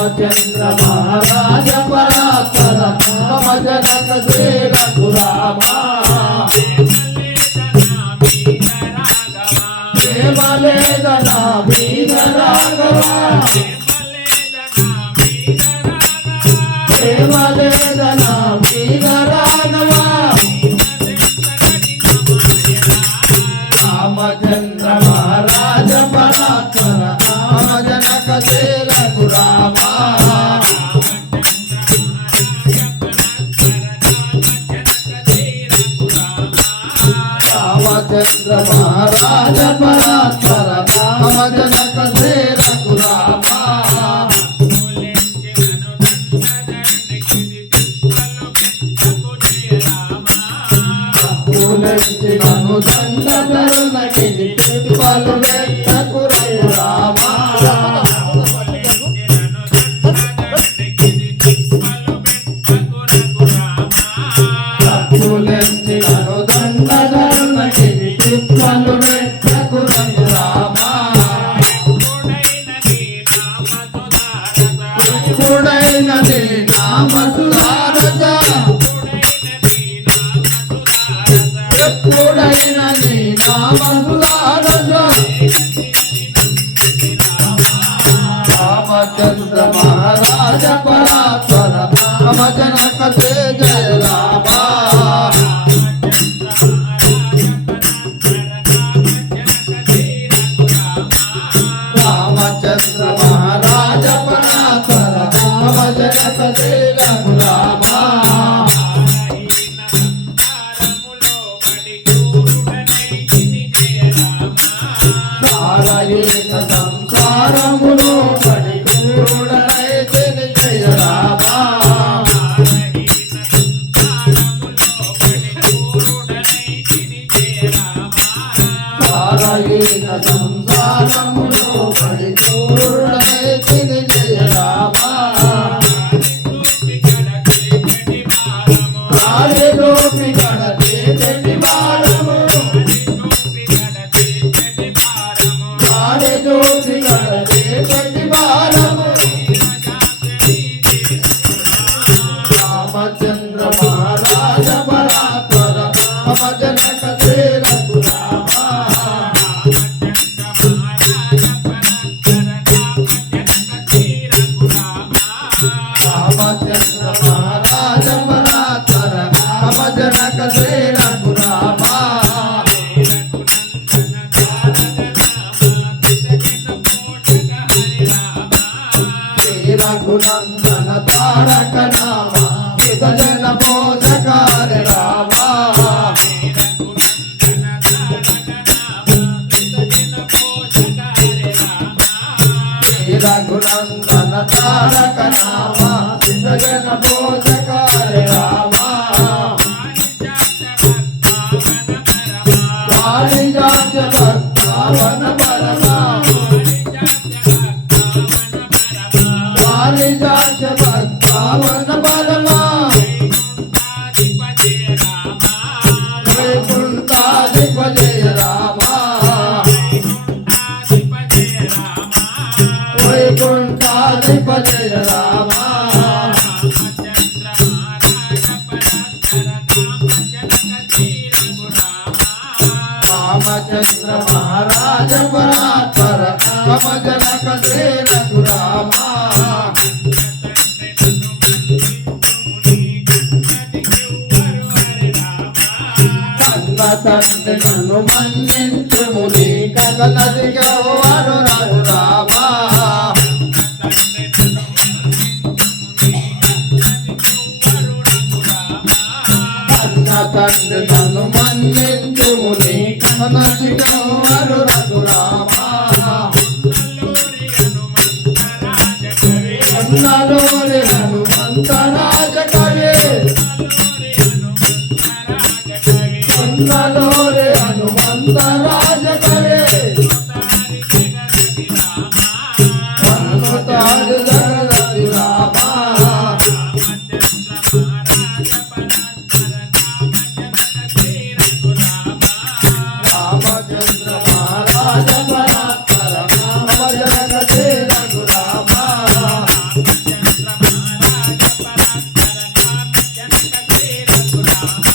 रामचंद्र महाराज परात्पर राम जनक श्री रघुरामा प्रेमले जना भीम राघवा प्रेमले जना भीम राघवा रामचंद्र महाराज परात्पर राम जनक श्री रघुरामा रामचंद्र महाराज परात्पर राम जनक श्री रघुरामा దండ ధరుణ గిరి పలు వెట్టకు రఘురామా భక్తులెంచినను దండ ధరుణ గిరి పలు వెట్టకు రఘురామా ఎప్పుడైనది నామ సుధారస ఎప్పుడైనది నామ సుధారస రామచంద్ర మహారాజ పరాత్పర రామ జనక జయ రామ రామచంద్ర మహారాజ పరాత్పర రామ జనక జయ రామ సంసారములో పడి కూడైతే జయ రామ సారహీన సంసారములో పడి కూడైతే జయ రామ ఆదిలోకి గడతే చెటి భారము ఆదిలోకి గడతే చెటి భారము రామచంద్ర మహారాజ పరాత్పర రామ జనక శ్రీ రఘురామా రామచంద్ర మహారాజ పరాత్పర రామ జనక శ్రీ రఘురామా శ్రీ రఘునందన తారక నామ జన పోషక హరి రామ శ్రీ రఘునందన తారక నామ జన పోషక హరి రామ వారిజాత భక్తావన పరమా వారిజాత భక్తావన పరమా వైకుంఠాధిప జయ రామ వైకుంఠాధిప జయ రామ రామచంద్ర మహారాజ పరాత్పర రామ జనక శ్రీ రఘురామా కన్న తండ్రి నన్ను మన్నించుము నీ కగలదిగవారు రఘురామా కన్న తండ్రి నన్ను మన్నించుము నీ కగలదిగవారు రఘురామా కన్నలోని హనుమంత రాజ కవి కన్నలోని హనుమంత రాజ కవి హనుమతాది జగదపి రామ రామచంద్ర మహారాజ జపరాక్షర నామ జనక శ్రీ రఘురామ